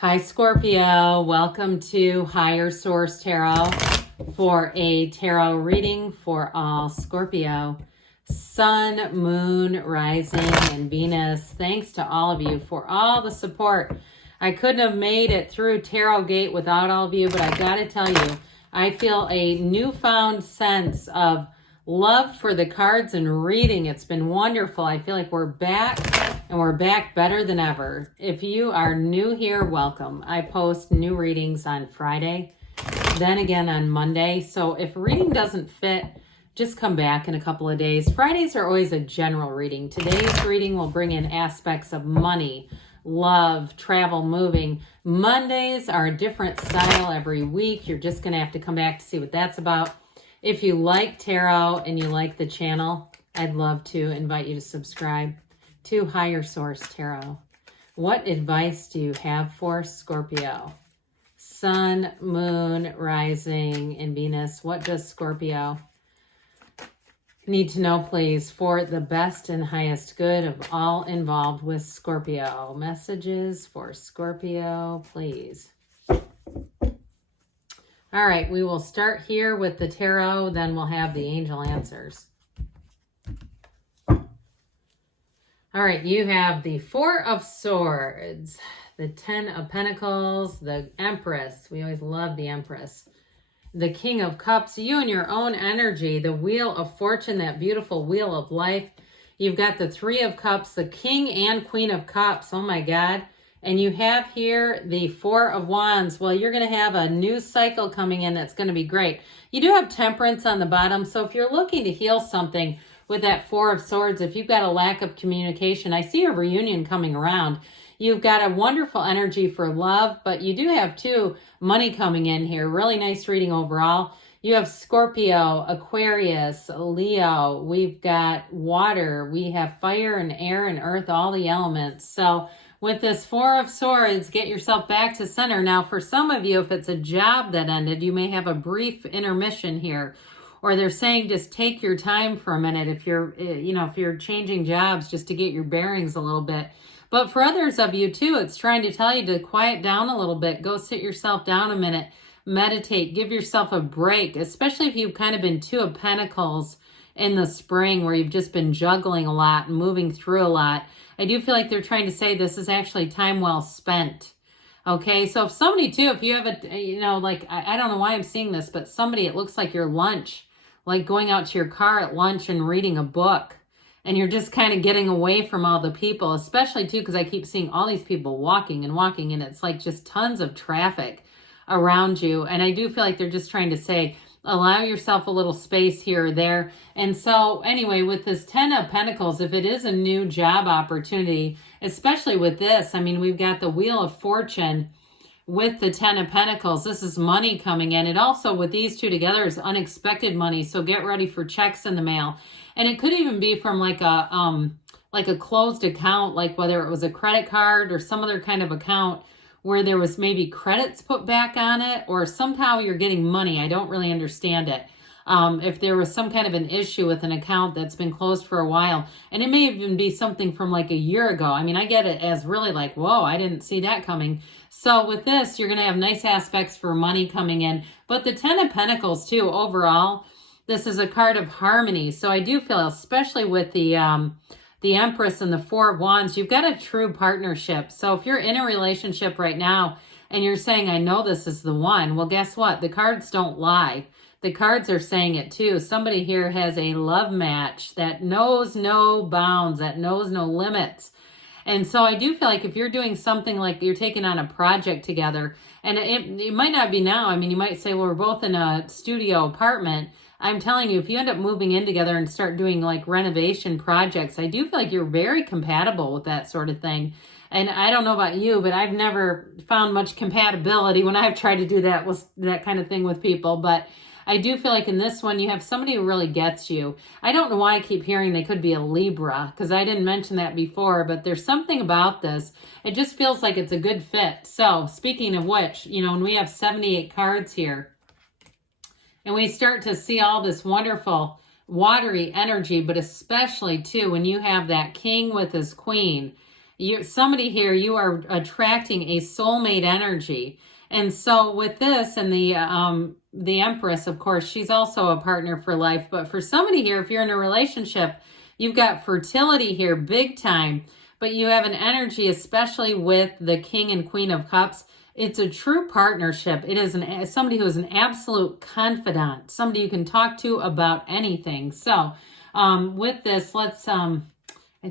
Hi, Scorpio. Welcome to Higher Source Tarot for a tarot reading for all Scorpio. Sun, Moon, Rising, and Venus. Thanks to all of you for all the support. I couldn't have made it through Tarot Gate without all of you, but I got to tell you, I feel a newfound sense of love for the cards and reading. It's been wonderful. I feel like we're back. And we're back better than ever. If you are new here, welcome. I post new readings on Friday, then again on Monday. So if a reading doesn't fit, just come back in a couple of days. Fridays are always a general reading. Today's reading will bring in aspects of money, love, travel, moving. Mondays are a different style every week. You're just going to have to come back to see what that's about. If you like tarot and you like the channel, I'd love to invite you to subscribe to Higher Source Tarot. What advice do you have for Scorpio? Sun, Moon, Rising, and Venus. What does Scorpio need to know, please, for the best and highest good of all involved with Scorpio? Messages for Scorpio, please. All right, we will start here with the tarot, then we'll have the angel answers. All right, you have the Four of Swords, the Ten of Pentacles, the Empress. We always love the Empress. The King of Cups, you and your own energy, the Wheel of Fortune, that beautiful Wheel of Life. You've got the Three of Cups, the King and Queen of Cups. Oh my God. And you have here the Four of Wands. Well, you're going to have a new cycle coming in that's going to be great. You do have Temperance on the bottom, so if you're looking to heal something, with that Four of Swords, if you've got a lack of communication, I see a reunion coming around. You've got a wonderful energy for love, but you do have too money coming in here. Really nice reading overall. You have Scorpio, Aquarius, Leo. We've got water. We have fire and air and earth, all the elements. So with this Four of Swords, get yourself back to center. Now, for some of you, if it's a job that ended, you may have a brief intermission here. Or they're saying just take your time for a minute if you're, if you're changing jobs just to get your bearings a little bit. But for others of you too, it's trying to tell you to quiet down a little bit. Go sit yourself down a minute, meditate, give yourself a break, especially if you've kind of been Two of Pentacles in the spring where you've just been juggling a lot and moving through a lot. I do feel like they're trying to say this is actually time well spent. Okay, so if somebody too, if you have a, I don't know why I'm seeing this, but somebody, it looks like your lunch, like going out to your car at lunch and reading a book, and you're just kind of getting away from all the people, especially too, because I keep seeing all these people walking, and it's like just tons of traffic around you. And I do feel like they're just trying to say, allow yourself a little space here or there. And so anyway, with this Ten of Pentacles, if it is a new job opportunity, especially with this, I mean, we've got the Wheel of Fortune with the Ten of Pentacles. This is money coming in. It also, with these two together, is unexpected money. So get ready for checks in the mail. And it could even be from like a closed account, like whether it was a credit card or some other kind of account where there was maybe credits put back on it, or somehow you're getting money. I don't really understand it. If there was some kind of an issue with an account that's been closed for a while, and it may even be something from like a year ago. I mean, I get it as really like, whoa, I didn't see that coming. So with this, you're going to have nice aspects for money coming in. But the Ten of Pentacles too, overall, this is a card of harmony. So I do feel, especially with the Empress and the Four of Wands, you've got a true partnership. So if you're in a relationship right now and you're saying, I know this is the one, well, guess what? The cards don't lie. The cards are saying it too. Somebody here has a love match that knows no bounds, that knows no limits. And so I do feel like if you're doing something like you're taking on a project together, and it might not be now. I mean, you might say, well, we're both in a studio apartment. I'm telling you, if you end up moving in together and start doing like renovation projects, I do feel like you're very compatible with that sort of thing. And I don't know about you, but I've never found much compatibility when I've tried to do that kind of thing with people. But I do feel like in this one, you have somebody who really gets you. I don't know why I keep hearing they could be a Libra, because I didn't mention that before, but there's something about this. It just feels like it's a good fit. So speaking of which, when we have 78 cards here, and we start to see all this wonderful watery energy, but especially too, when you have that king with his queen, somebody here, you are attracting a soulmate energy. And so with this and the Empress, of course, she's also a partner for life. But for somebody here, if you're in a relationship, you've got fertility here big time. But you have an energy, especially with the King and Queen of Cups. It's a true partnership. It is somebody who is an absolute confidant, somebody you can talk to about anything. So with this, let's, I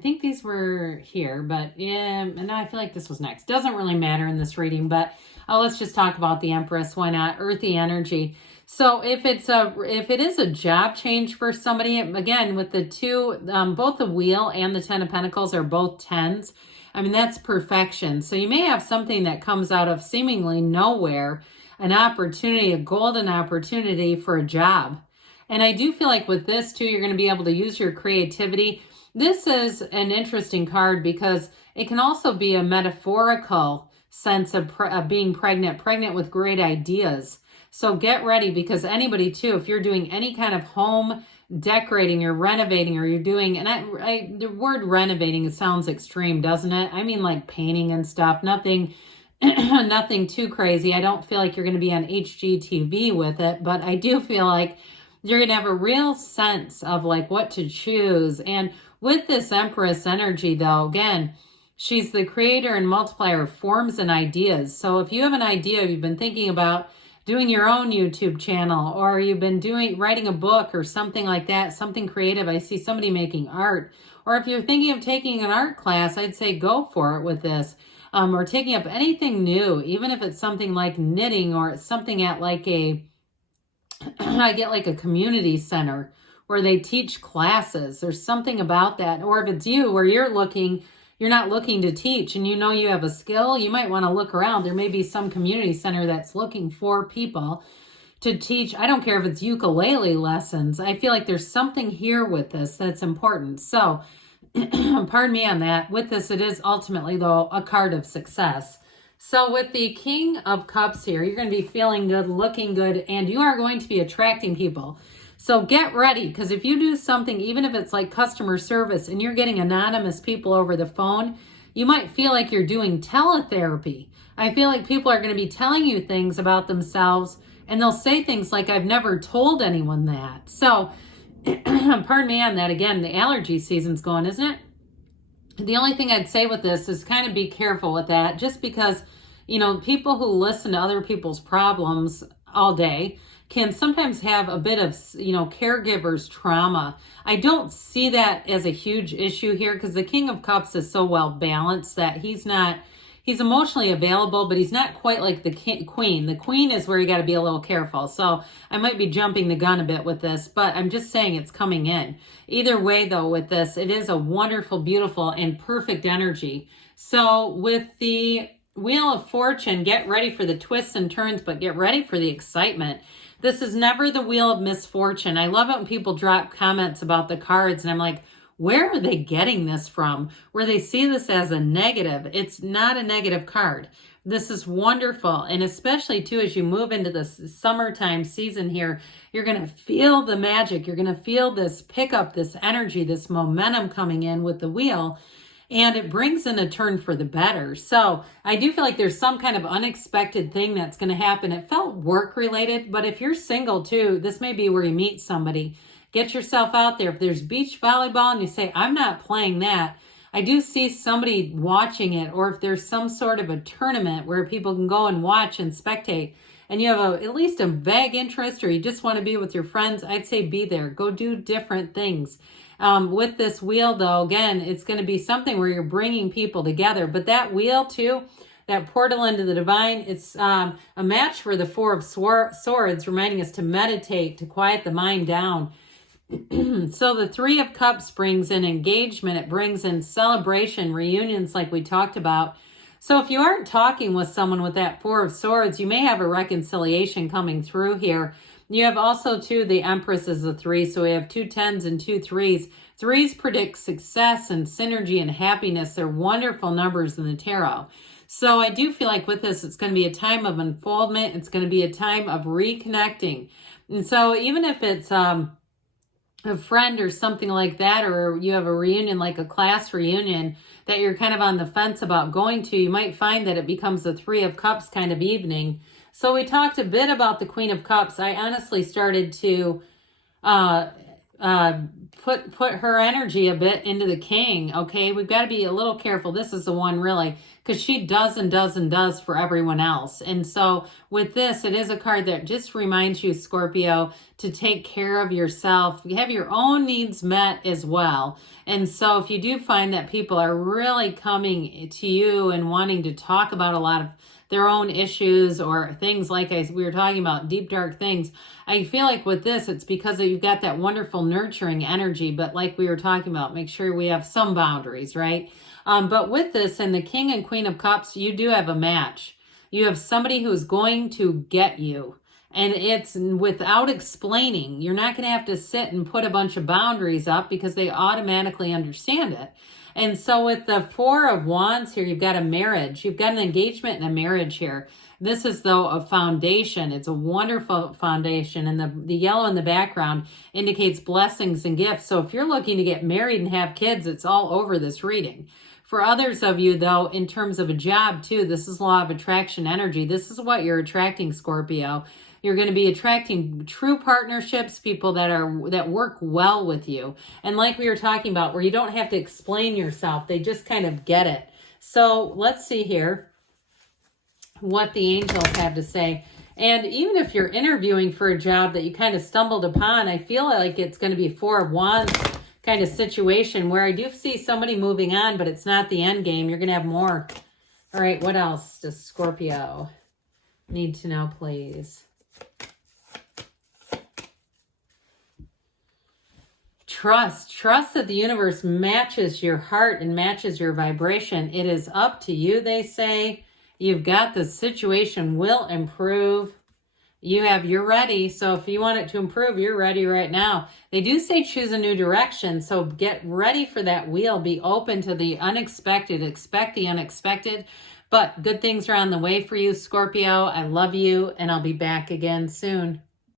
think these were here, but and I feel like this was next. Doesn't really matter in this reading, but let's just talk about the Empress. Why not? Earthy energy. So if it is a job change for somebody, again, with the two, both the Wheel and the Ten of Pentacles are both tens. I mean, that's perfection. So you may have something that comes out of seemingly nowhere, an opportunity, a golden opportunity for a job. And I do feel like with this too, you're going to be able to use your creativity. This is an interesting card because it can also be a metaphorical sense of being pregnant with great ideas. So get ready, because anybody too, if you're doing any kind of home decorating or renovating, or you're doing, and the word renovating, it sounds extreme, doesn't it? I mean, like painting and stuff, nothing too crazy. I don't feel like you're going to be on HGTV with it, but I do feel like you're going to have a real sense of like what to choose. And with this Empress energy though, again, she's the creator and multiplier of forms and ideas. So if you have an idea, you've been thinking about doing your own YouTube channel, or you've been writing a book or something like that, something creative. I see somebody making art. Or if you're thinking of taking an art class, I'd say go for it with this. Or taking up anything new, even if it's something like knitting, or it's something at like I get like a community center where they teach classes. There's something about that. Or if it's you where you're not looking to teach and you know you have a skill, you might want to look around. There may be some community center that's looking for people to teach. I don't care if it's ukulele lessons. I feel like there's something here with this that's important. So pardon me on that. With this, it is ultimately, though, a card of success. So with the King of Cups here, you're going to be feeling good, looking good, and you are going to be attracting people. So get ready, because if you do something, even if it's like customer service and you're getting anonymous people over the phone, you might feel like you're doing teletherapy. I feel like people are going to be telling you things about themselves, and they'll say things like, I've never told anyone that. So pardon me on that. Again, the allergy season's going, isn't it? The only thing I'd say with this is kind of be careful with that, just because, you know, people who listen to other people's problems all day can sometimes have a bit of, you know, caregiver's trauma. I don't see that as a huge issue here, because the King of Cups is so well balanced that he's emotionally available, but he's not quite like the Queen. The Queen is where you got to be a little careful. So I might be jumping the gun a bit with this, but I'm just saying it's coming in. Either way, though, with this, it is a wonderful, beautiful, and perfect energy. So with the Wheel of Fortune, get ready for the twists and turns, but get ready for the excitement. This is never the Wheel of Misfortune. I love it when people drop comments about the cards, and I'm like, where are they getting this from? Where they see this as a negative. It's not a negative card. This is wonderful. And especially too, as you move into this summertime season here, you're going to feel the magic. You're going to feel this pickup, this energy, this momentum coming in with the wheel. And it brings in a turn for the better. So I do feel like there's some kind of unexpected thing that's going to happen. It felt work related, but if you're single too, this may be where you meet somebody. Get yourself out there. If there's beach volleyball and you say, I'm not playing that, I do see somebody watching it. Or if there's some sort of a tournament where people can go and watch and spectate, and you have at least a vague interest, or you just want to be with your friends, I'd say be there. Go do different things. With this wheel, though, again, it's going to be something where you're bringing people together. But that wheel, too, that portal into the divine, it's a match for the Four of Swords, reminding us to meditate, to quiet the mind down. So the Three of Cups brings in engagement. It brings in celebration, reunions like we talked about. So if you aren't talking with someone with that Four of Swords, you may have a reconciliation coming through here. You have also, too, the Empress is a 3. So we have 2 10s and 2 3s. 3s predict success and synergy and happiness. They're wonderful numbers in the tarot. So I do feel like with this, it's going to be a time of unfoldment. It's going to be a time of reconnecting. And so even if it's a friend or something like that, or you have a reunion, like a class reunion, that you're kind of on the fence about going to, you might find that it becomes a Three of Cups kind of evening. So we talked a bit about the Queen of Cups. I honestly started to uh, put her energy a bit into the King. Okay, we've got to be a little careful. This is the one really, because she does and does and does for everyone else. And so with this, it is a card that just reminds you, Scorpio, to take care of yourself. You have your own needs met as well. And so if you do find that people are really coming to you and wanting to talk about a lot of their own issues or things like we were talking about, deep, dark things, I feel like with this, it's because you've got that wonderful nurturing energy. But like we were talking about, make sure we have some boundaries, right? But with this and the King and Queen of Cups, you do have a match. You have somebody who's going to get you. And it's without explaining. You're not going to have to sit and put a bunch of boundaries up because they automatically understand it. And so with the Four of Wands here, you've got a marriage. You've got an engagement and a marriage here. This is, though, a foundation. It's a wonderful foundation. And the yellow in the background indicates blessings and gifts. So if you're looking to get married and have kids, it's all over this reading. For others of you, though, in terms of a job, too, this is law of attraction energy. This is what you're attracting, Scorpio. You're going to be attracting true partnerships, people that work well with you. And like we were talking about, where you don't have to explain yourself. They just kind of get it. So let's see here what the angels have to say. And even if you're interviewing for a job that you kind of stumbled upon, I feel like it's going to be Four of Wands kind of situation where I do see somebody moving on, but it's not the end game. You're going to have more. All right, what else does Scorpio need to know, please? Trust that the universe matches your heart and matches your vibration. It is up to you, they say. You've got the situation will improve. You're ready. So if you want it to improve, you're ready right now. They do say choose a new direction. So get ready for that wheel. Be open to the unexpected. Expect the unexpected. But good things are on the way for you, Scorpio. I love you, and I'll be back again soon.